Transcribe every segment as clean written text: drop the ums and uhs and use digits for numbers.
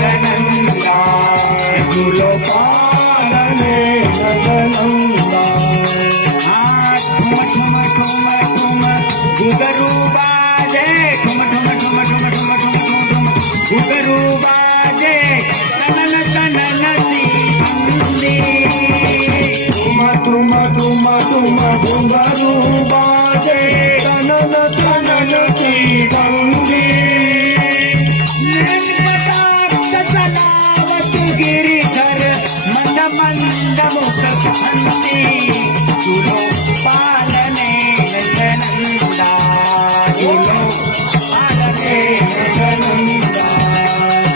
नंदनंदा झूलो पालने नंदनंदा ठुम ठुम ठुम ठुम घुघरू बाजे ठुम ठुम ठुम ठुम ठुम ठुम ठुम घुघरू बाजे तनन तनन दी ठुम ठुम ठुम ठुम घुघरू बाजे तनन तनन दी बंदी गिरिधर मंद मंद मुख हंसी झूलो पालने नंदनंदा झूलो पालने नंदनंदा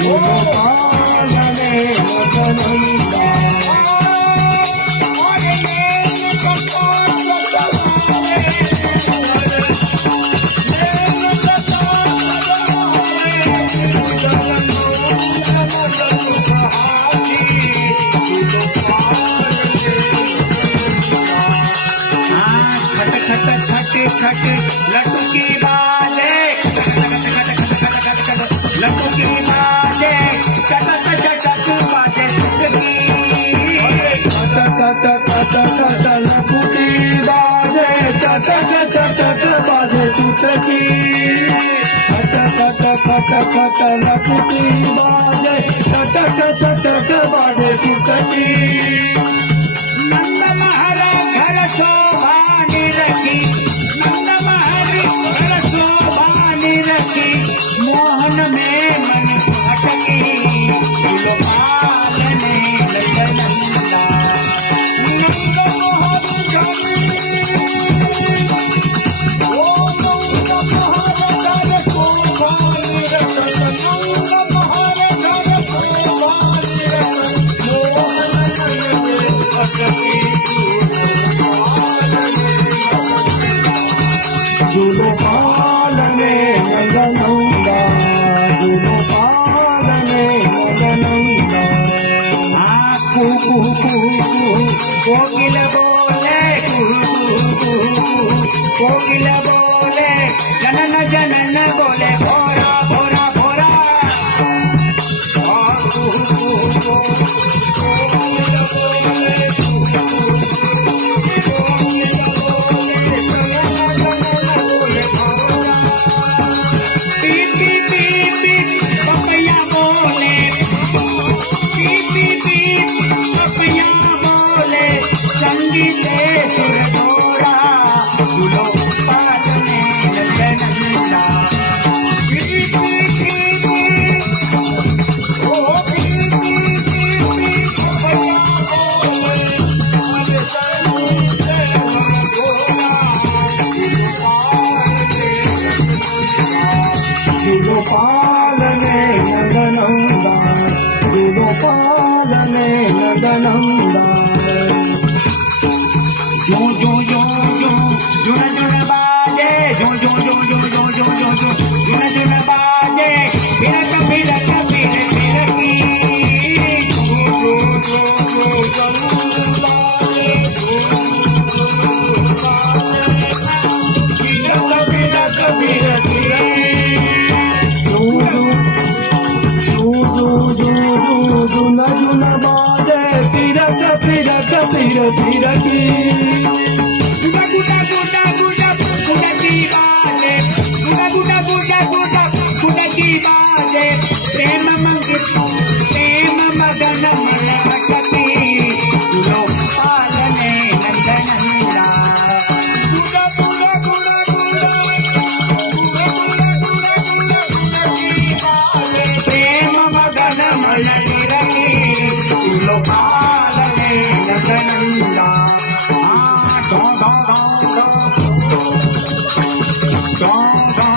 झूलो पालने नंदनंदा छट लटकी बाजे लटकी बाजे चटक चटक बाजे लटकी बाजे चटक चटक बाजे टुटकी लटकी बाजे चटक चटक बाजे टुटकी नंद महारा घर शोभानी रखी मोहन में मन अटकी झूलो पालने नंदनंदा नंद मोहन झूलो पालने नंदनंदा झूलो पालने नंदनंदा कोकिल बोले कोकिल बोले जनन जनन बोले भोरा भोरा भोरा झूलो पालने नंदनंदा झूलो पालने नंदनंदा झूलो पालने नंदनंदा जो जो जो जो जुन जुन बाजे जो जो जो जो जो जो जो जो जुन जुन बाजे फिरक फिरक फिर फिरकी जो जो जो जो जंगलाले फिरक फिरक फिर फिरकी जुन जुन बाजे फिरक फिरक फिर फिरकी प्रेम मंगित प्रेम मगन मलकती झूलो पालने नंदनंदा प्रेम मगन मलकती झूलो पालने नंदनंदा दो